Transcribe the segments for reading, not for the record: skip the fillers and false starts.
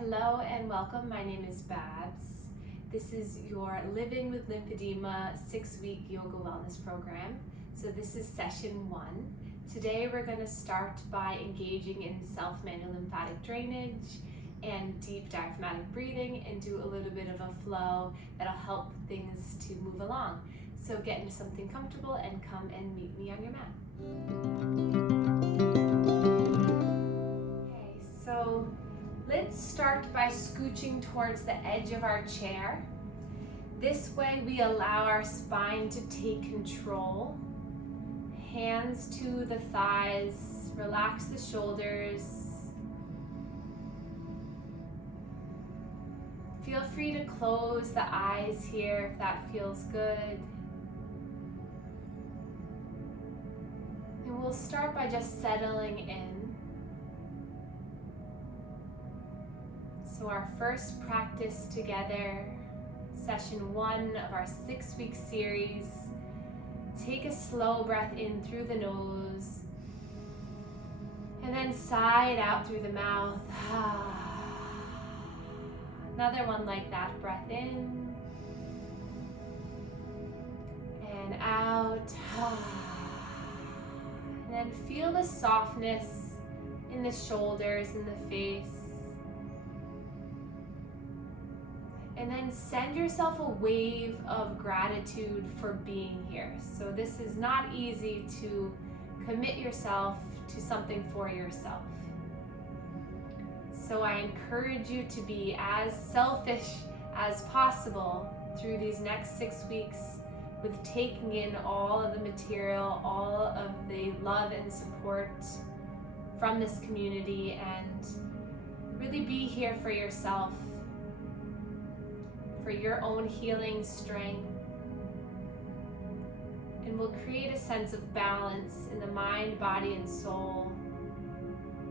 Hello and welcome. My name is Babz. This is your Living with Lymphedema 6-week yoga wellness program. So this is session 1. Today we're going to start by engaging in self-manual lymphatic drainage and deep diaphragmatic breathing and do a little bit of a flow that'll help things to move along. So get into something comfortable and come and meet me on your mat. Okay, so let's start by scooching towards the edge of our chair. This way we allow our spine to take control. Hands to the thighs, relax the shoulders. Feel free to close the eyes here if that feels good. And we'll start by just settling in. So our first practice together, session 1 of our 6-week series. Take a slow breath in through the nose and then sigh it out through the mouth. Another one like that. Breath in and out. And then feel the softness in the shoulders and the face. And then send yourself a wave of gratitude for being here. So this is not easy to commit yourself to something for yourself. So I encourage you to be as selfish as possible through these next 6 weeks with taking in all of the material, all of the love and support from this community, and really be here for yourself, for your own healing strength, and will create a sense of balance in the mind, body, and soul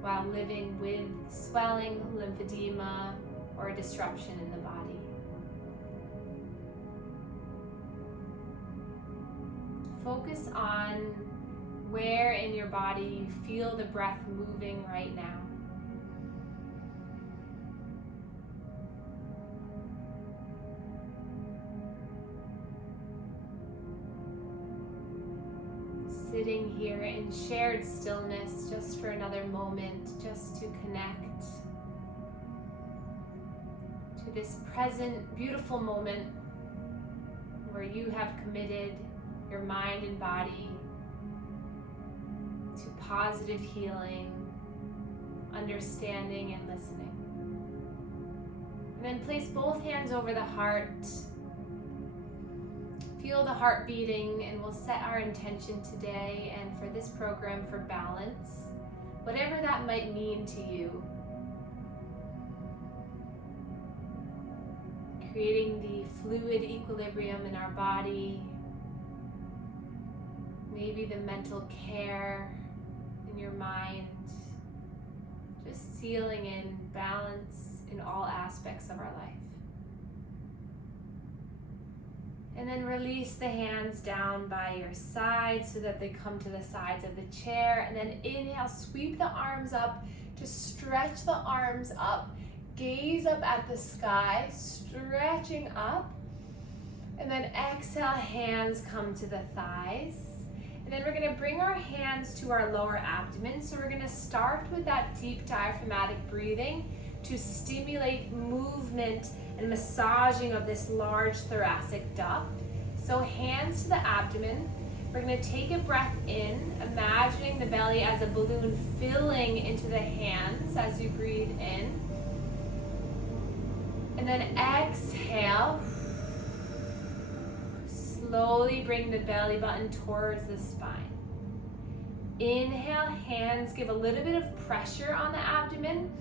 while living with swelling, lymphedema, or a disruption in the body. Focus on where in your body you feel the breath moving right now. Sitting here in shared stillness just for another moment, just to connect to this present, beautiful moment where you have committed your mind and body to positive healing, understanding, and listening. And then place both hands over the heart. Feel the heart beating, and we'll set our intention today and for this program for balance, whatever that might mean to you. Creating the fluid equilibrium in our body, maybe the mental care in your mind, just sealing in balance in all aspects of our life. And then release the hands down by your sides so that they come to the sides of the chair. And then inhale, sweep the arms up to stretch the arms up. Gaze up at the sky, stretching up. And then exhale, hands come to the thighs. And then we're going to bring our hands to our lower abdomen. So we're going to start with that deep diaphragmatic breathing to stimulate movement and massaging of this large thoracic duct. So hands to the abdomen. We're going to take a breath in, imagining the belly as a balloon filling into the hands as you breathe in. And then exhale. Slowly bring the belly button towards the spine. Inhale, hands give a little bit of pressure on the abdomen.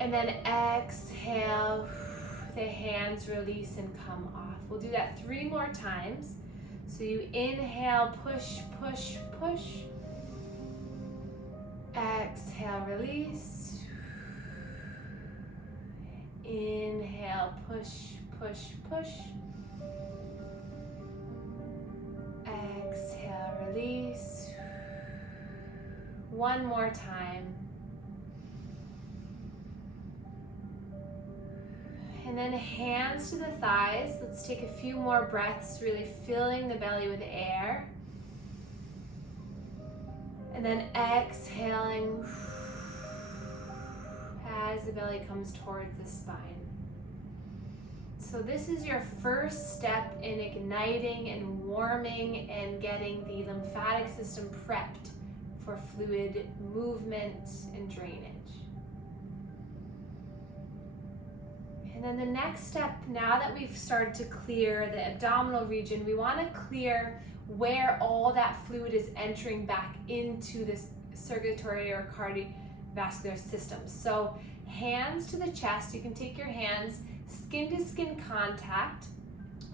And then exhale, the hands release and come off. We'll do that 3 more times. So you inhale, push, push, push. Exhale, release. Inhale, push, push, push. Exhale, release. 1 more time. And then hands to the thighs. Let's take a few more breaths, really filling the belly with air. And then exhaling as the belly comes towards the spine. So this is your first step in igniting and warming and getting the lymphatic system prepped for fluid movement and drainage. And then the next step, now that we've started to clear the abdominal region, we want to clear where all that fluid is entering back into this circulatory or cardiovascular system. So hands to the chest, you can take your hands, skin to skin contact,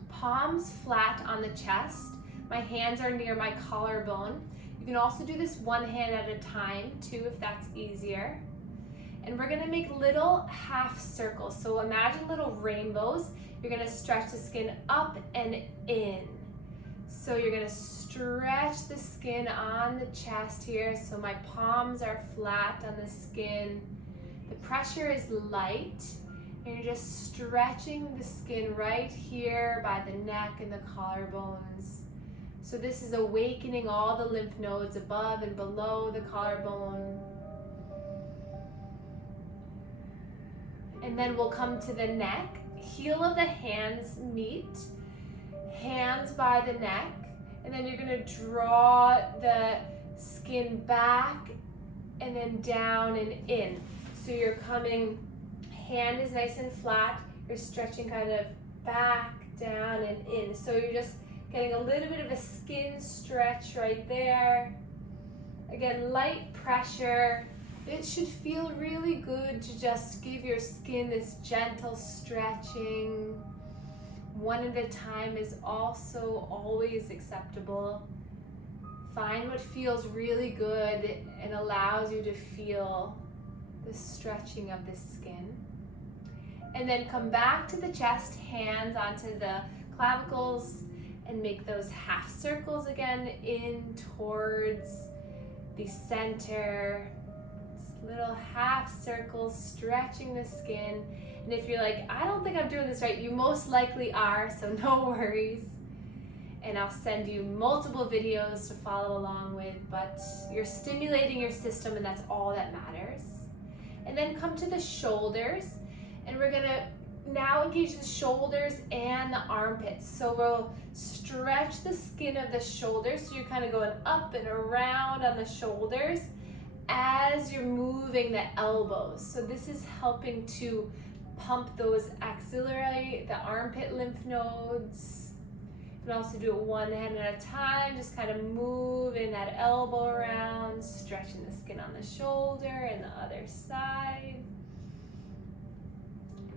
palms flat on the chest. My hands are near my collarbone. You can also do this one hand at a time too, if that's easier. And we're gonna make little half circles. So imagine little rainbows. You're gonna stretch the skin up and in. So you're gonna stretch the skin on the chest here. So my palms are flat on the skin. The pressure is light. And you're just stretching the skin right here by the neck and the collarbones. So this is awakening all the lymph nodes above and below the collarbone. And then we'll come to the neck. Heel of the hands meet, hands by the neck. And then you're gonna draw the skin back and then down and in. So you're coming, hand is nice and flat. You're stretching kind of back, down and in. So you're just getting a little bit of a skin stretch right there. Again, light pressure. It should feel really good to just give your skin this gentle stretching. One at a time is also always acceptable. Find what feels really good and allows you to feel the stretching of the skin. And then come back to the chest, hands onto the clavicles, and make those half circles again in towards the center. Little half circles, stretching the skin. And if you're like, I don't think I'm doing this right, you most likely are, so no worries. And I'll send you multiple videos to follow along with, but you're stimulating your system and that's all that matters. And then come to the shoulders, and we're gonna now engage the shoulders and the armpits. So we'll stretch the skin of the shoulders, so you're kind of going up and around on the shoulders as you're moving the elbows. So this is helping to pump those axillary, the armpit lymph nodes. You can also do it one hand at a time, just kind of moving that elbow around, stretching the skin on the shoulder and the other side.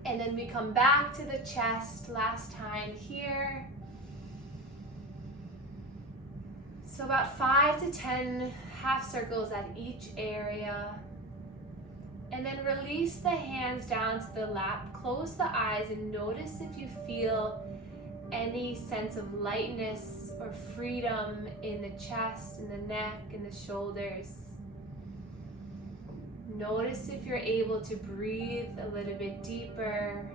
And then we come back to the chest, last time here. So about 5 to 10 half circles at each area. And then release the hands down to the lap, close the eyes, and notice if you feel any sense of lightness or freedom in the chest, in the neck, in the shoulders. Notice if you're able to breathe a little bit deeper.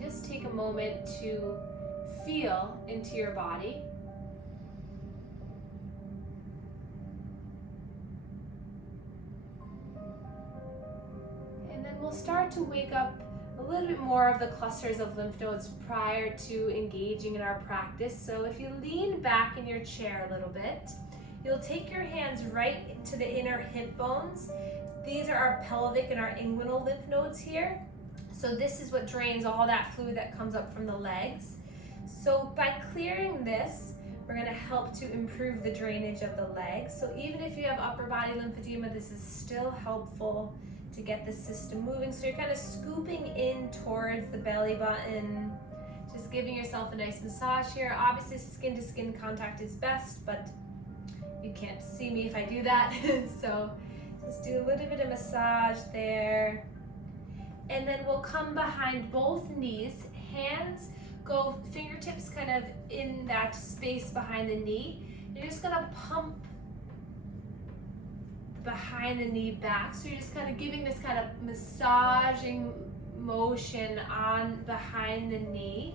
Just take a moment to feel into your body. And then we'll start to wake up a little bit more of the clusters of lymph nodes prior to engaging in our practice. So if you lean back in your chair a little bit, you'll take your hands right to the inner hip bones. These are our pelvic and our inguinal lymph nodes here. So this is what drains all that fluid that comes up from the legs. So by clearing this, we're going to help to improve the drainage of the legs. So even if you have upper body lymphedema, this is still helpful to get the system moving. So you're kind of scooping in towards the belly button, just giving yourself a nice massage here. Obviously skin to skin contact is best, but you can't see me if I do that. So just do a little bit of massage there. And then we'll come behind both knees, hands go fingertips kind of in that space behind the knee. You're just gonna pump behind the knee back. So you're just kind of giving this kind of massaging motion on behind the knee.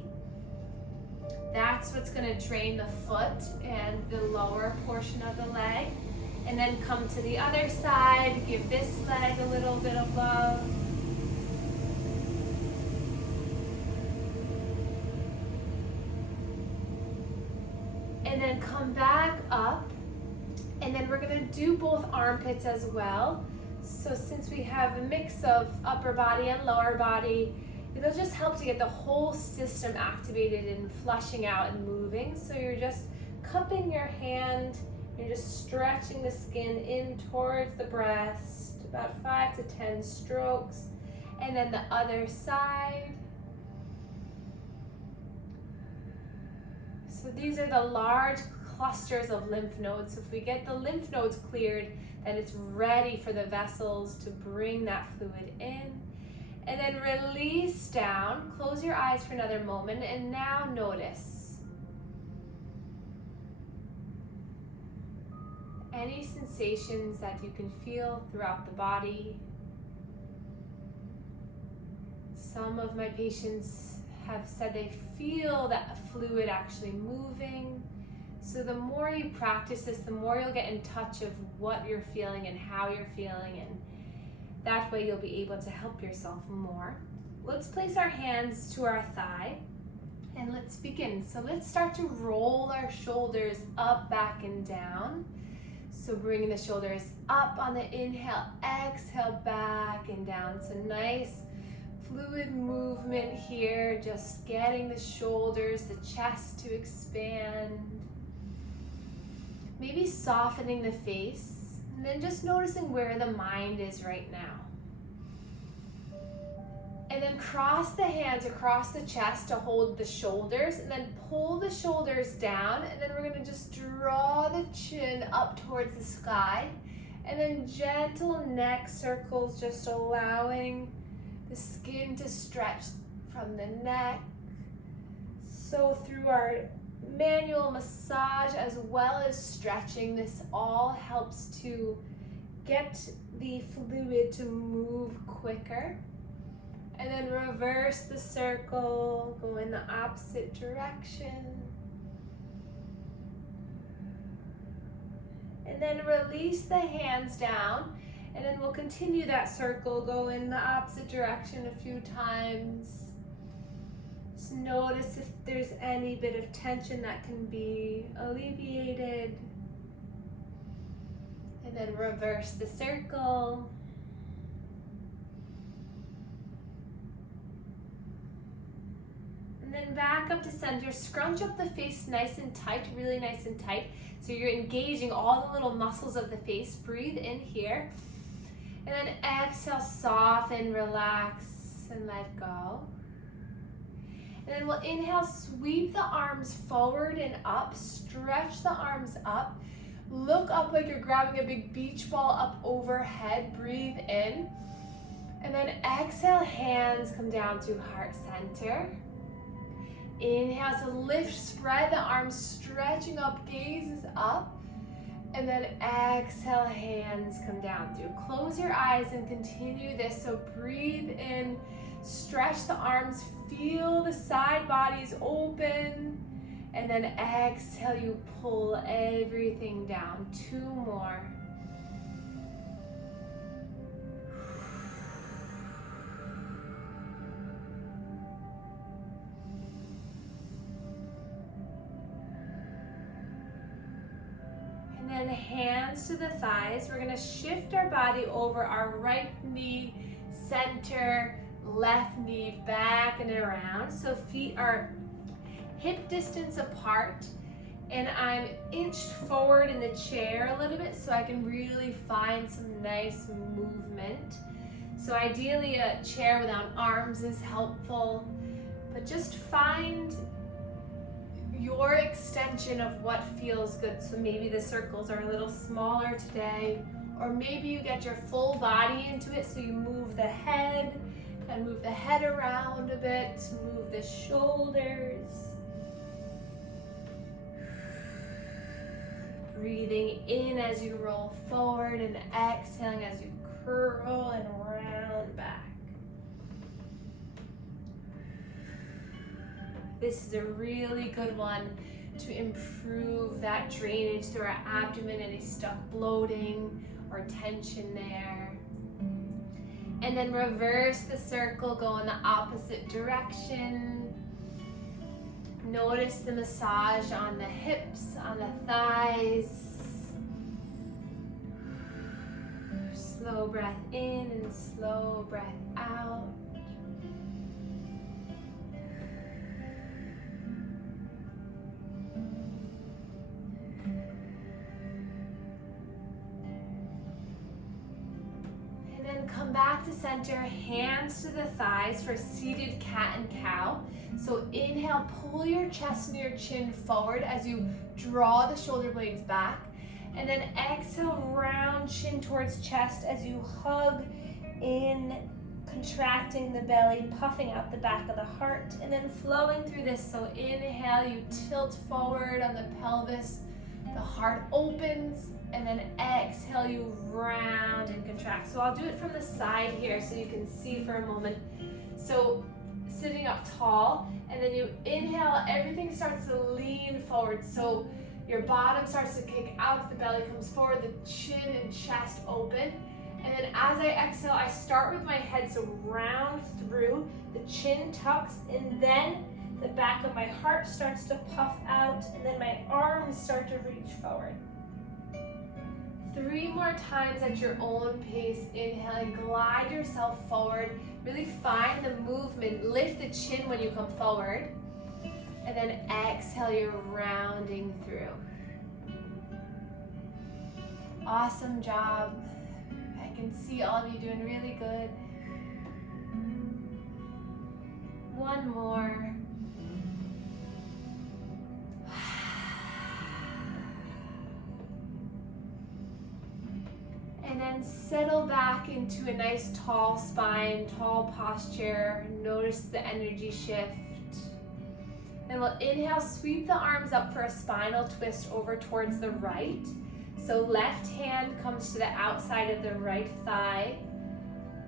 That's what's going to drain the foot and the lower portion of the leg. And then come to the other side, give this leg a little bit of love. And then come back up. And then we're going to do both armpits as well. So since we have a mix of upper body and lower body, it'll just help to get the whole system activated and flushing out and moving. So you're just cupping your hand, you're just stretching the skin in towards the breast, about 5 to 10 strokes. And then the other side. So these are the large clusters of lymph nodes. So if we get the lymph nodes cleared, then it's ready for the vessels to bring that fluid in. And then release down, close your eyes for another moment, and now notice any sensations that you can feel throughout the body. Some of my patients have said they feel that fluid actually moving. So the more you practice this, the more you'll get in touch of what you're feeling and how you're feeling, and that way you'll be able to help yourself more. Let's place our hands to our thigh and let's begin. So let's start to roll our shoulders up, back, and down. So bringing the shoulders up on the inhale, exhale, back and down. So nice fluid movement here, just getting the shoulders, the chest to expand. Maybe softening the face, and then just noticing where the mind is right now. And then cross the hands across the chest to hold the shoulders, and then pull the shoulders down, and then we're going to just draw the chin up towards the sky, and then gentle neck circles, just allowing the skin to stretch from the neck. So through our manual massage as well as stretching, this all helps to get the fluid to move quicker. And then reverse the circle, go in the opposite direction. And then release the hands down, and then we'll continue that circle, go in the opposite direction a few times. Just notice if there's any bit of tension that can be alleviated. And then reverse the circle. And then back up to center. Scrunch up the face nice and tight, really nice and tight. So you're engaging all the little muscles of the face. Breathe in here. And then exhale, soften, relax, and let go. And then we'll inhale, sweep the arms forward and up, stretch the arms up. Look up like you're grabbing a big beach ball up overhead. Breathe in. And then exhale, hands come down to heart center. Inhale to lift, spread the arms, stretching up, gazes up. And then exhale, hands come down through. Close your eyes and continue this. So breathe in, stretch the arms, feel the side bodies open. And then exhale, you pull everything down. 2 more. And then hands to the thighs. We're gonna shift our body over our right knee, center, left knee, back and around. So feet are hip distance apart, and I'm inched forward in the chair a little bit so I can really find some nice movement. So ideally a chair without arms is helpful, but just find your extension of what feels good. So maybe the circles are a little smaller today, or maybe you get your full body into it, so you move the head and move the head around a bit, move the shoulders. Breathing in as you roll forward and exhaling as you curl and round back. This is a really good one to improve that drainage through our abdomen, any stuck bloating or tension there. And then reverse the circle, go in the opposite direction. Notice the massage on the hips, on the thighs. Slow breath in and slow breath out. And then come back to center, hands to the thighs for seated cat and cow. So inhale, pull your chest and your chin forward as you draw the shoulder blades back. And then exhale, round chin towards chest as you hug in, contracting the belly, puffing out the back of the heart, and then flowing through this. So inhale, you tilt forward on the pelvis, the heart opens, and then exhale, you round and contract. So I'll do it from the side here so you can see for a moment. So sitting up tall, and then you inhale, everything starts to lean forward. So your bottom starts to kick out, the belly comes forward, the chin and chest open. And then as I exhale, I start with my head, so round through, the chin tucks, and then the back of my heart starts to puff out, and then my arms start to reach forward. 3 more times at your own pace. Inhaling, glide yourself forward. Really find the movement. Lift the chin when you come forward. And then exhale, you're rounding through. Awesome job. I can see all of you doing really good. One more. And then settle back into a nice tall spine, tall posture. Notice the energy shift. Then we'll inhale, sweep the arms up for a spinal twist over towards the right. So left hand comes to the outside of the right thigh.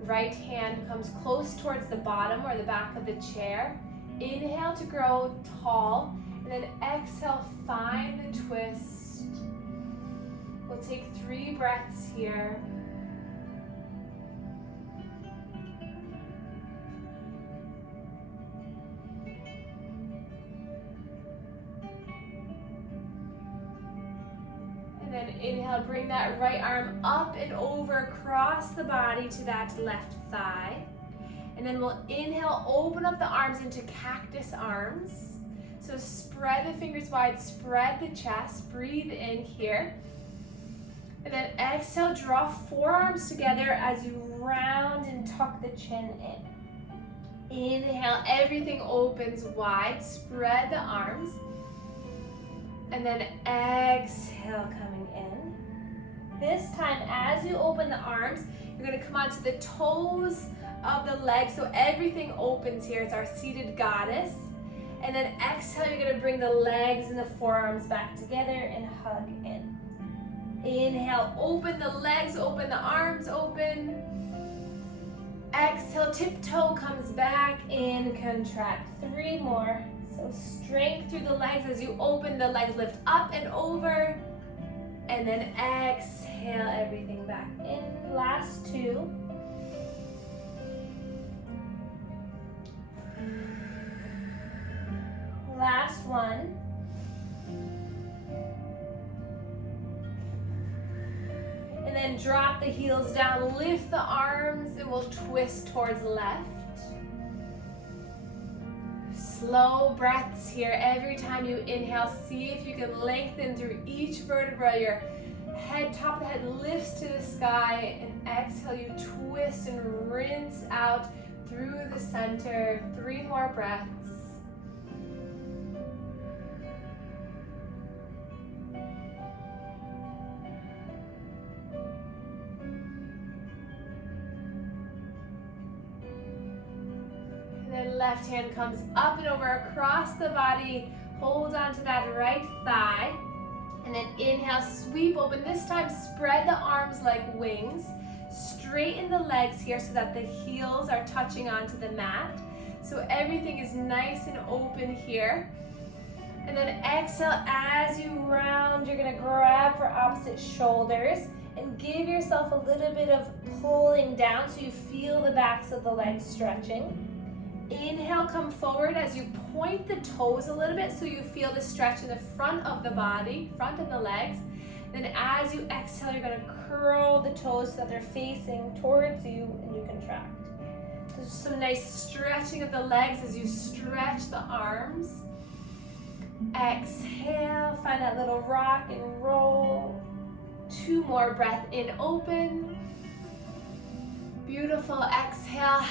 Right hand comes close towards the bottom or the back of the chair. Inhale to grow tall, and then exhale, find the twist. We'll take 3 breaths here. And then inhale, bring that right arm up and over across the body to that left thigh. And then we'll inhale, open up the arms into cactus arms. So spread the fingers wide, spread the chest, breathe in here. And then exhale, draw forearms together as you round and tuck the chin in. Inhale, everything opens wide, spread the arms. And then exhale, coming in. This time, as you open the arms, you're gonna come onto the toes of the legs, so everything opens here. It's our seated goddess. And then exhale, you're gonna bring the legs and the forearms back together and hug in. Inhale, open the legs, open the arms, open. Exhale, tiptoe comes back in, contract. 3 more. So strength through the legs as you open the legs, lift up and over. And then exhale, everything back in. Last 2. Last 1. And then drop the heels down, lift the arms, and we'll twist towards left. Slow breaths here. Every time you inhale, see if you can lengthen through each vertebra. Your head, top of the head lifts to the sky, and exhale, you twist and rinse out through the center. 3 more breaths. Left hand comes up and over across the body. Hold on to that right thigh. And then inhale, sweep open. This time, spread the arms like wings. Straighten the legs here so that the heels are touching onto the mat. So everything is nice and open here. And then exhale, as you round, you're gonna grab for opposite shoulders and give yourself a little bit of pulling down so you feel the backs of the legs stretching. Inhale, come forward as you point the toes a little bit so you feel the stretch in the front of the body, front of the legs. Then as you exhale, you're gonna curl the toes so that they're facing towards you and you contract. So just some nice stretching of the legs as you stretch the arms. Exhale, find that little rock and roll. 2 more, breath in, open. Beautiful, exhale.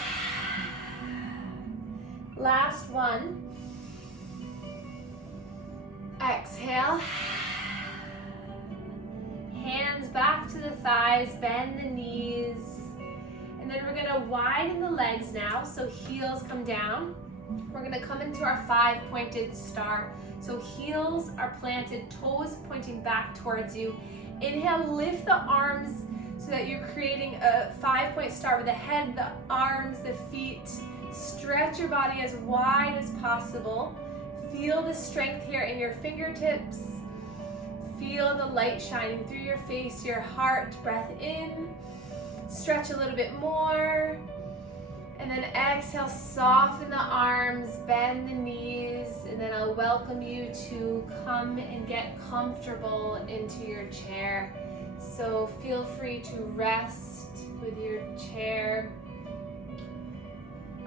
Last one. Exhale. Hands back to the thighs, bend the knees. And then we're gonna widen the legs now, so heels come down. We're gonna come into our 5-pointed star. So heels are planted, toes pointing back towards you. Inhale, lift the arms so that you're creating a 5-point star with the head, the arms, the feet. Stretch your body as wide as possible. Feel the strength here in your fingertips. Feel the light shining through your face, your heart. Breath in. Stretch a little bit more. And then exhale, soften the arms, bend the knees, and then I'll welcome you to come and get comfortable into your chair. So feel free to rest with your chair.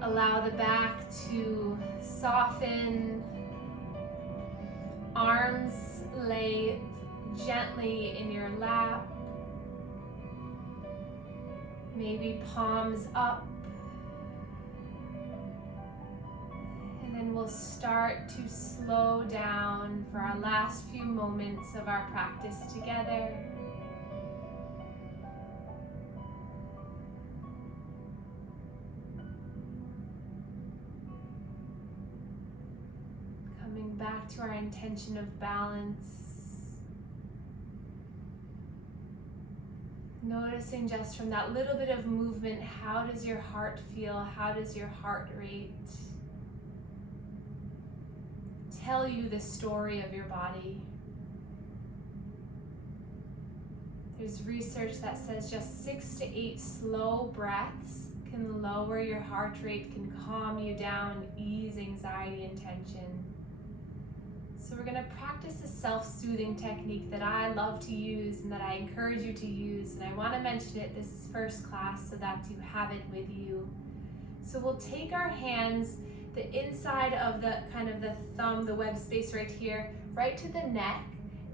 Allow the back to soften. Arms lay gently in your lap. Maybe palms up. And then we'll start to slow down for our last few moments of our practice together. Coming back to our intention of balance. Noticing just from that little bit of movement, how does your heart feel? How does your heart rate tell you the story of your body? There's research that says just 6 to 8 slow breaths can lower your heart rate, can calm you down, ease anxiety and tension. So we're gonna practice a self-soothing technique that I love to use and that I encourage you to use. And I wanna mention it this first class so that you have it with you. So we'll take our hands, the inside of the kind of the thumb, the web space right here, right to the neck.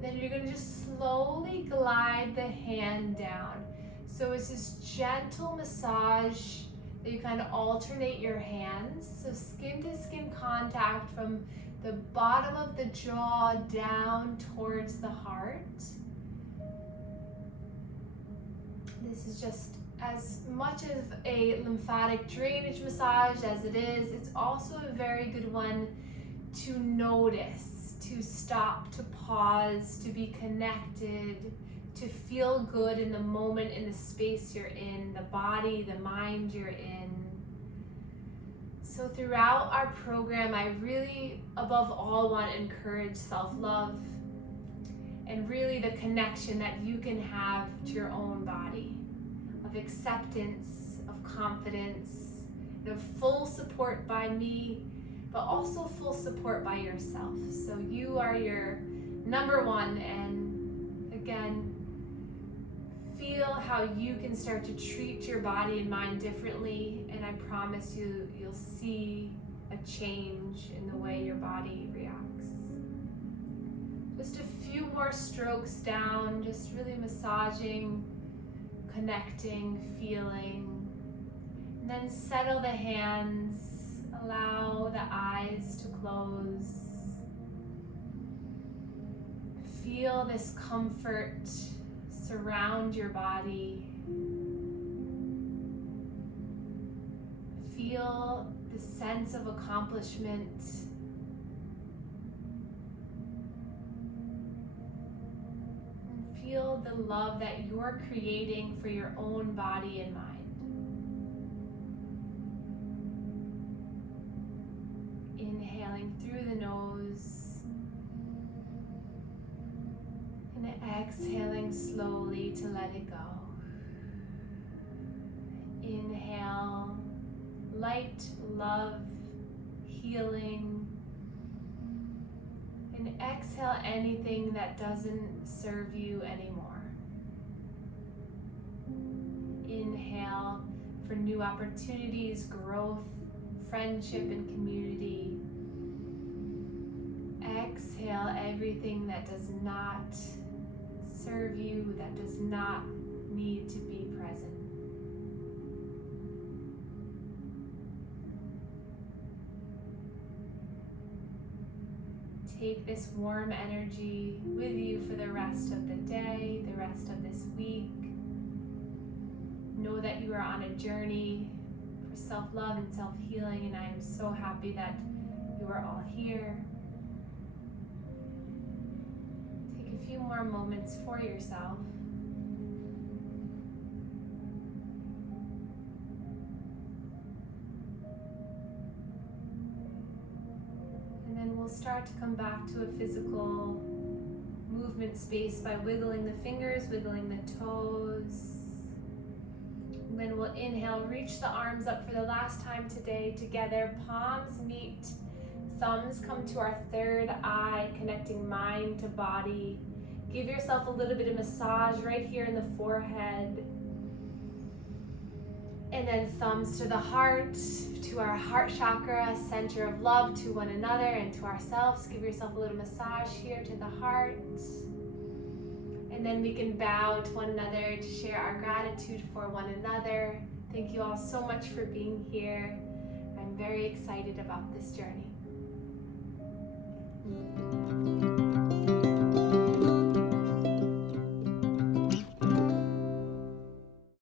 Then you're gonna just slowly glide the hand down. So it's this gentle massage that you kind of alternate your hands. So skin to skin contact from the bottom of the jaw down towards the heart. This is just as much of a lymphatic drainage massage as it is. It's also a very good one to notice, to stop, to pause, to be connected, to feel good in the moment, in the space you're in, the body, the mind you're in. So throughout our program, I really, above all, want to encourage self-love and really the connection that you can have to your own body, of acceptance, of confidence, of full support by me, but also full support by yourself. So you are your number one, and again, feel how you can start to treat your body and mind differently, and I promise you, you'll see a change in the way your body reacts. Just a few more strokes down, just really massaging, connecting, feeling, and then settle the hands, allow the eyes to close. Feel this comfort surround your body. Feel the sense of accomplishment. And feel the love that you're creating for your own body and mind. inhaling through the nose and exhaling slowly to let it go. Inhale, light, love, healing, and exhale anything that doesn't serve you anymore. Inhale for new opportunities, growth, friendship, and community. Exhale everything that does not serve you, that does not need to be present. Take this warm energy with you for the rest of the day, the rest of this week. Know that you are on a journey for self-love and self-healing, and I am so happy that you are all here. Take a few more moments for yourself. And then we'll start to come back to a physical movement space by wiggling the fingers, wiggling the toes. And then we'll inhale, reach the arms up for the last time today together. Palms meet, thumbs come to our third eye, connecting mind to body. Give yourself a little bit of massage right here in the forehead. And then thumbs to the heart, to our heart chakra, center of love, to one another and to ourselves. Give yourself a little massage here to the heart. And then we can bow to one another to share our gratitude for one another. Thank you all so much for being here. I'm very excited about this journey.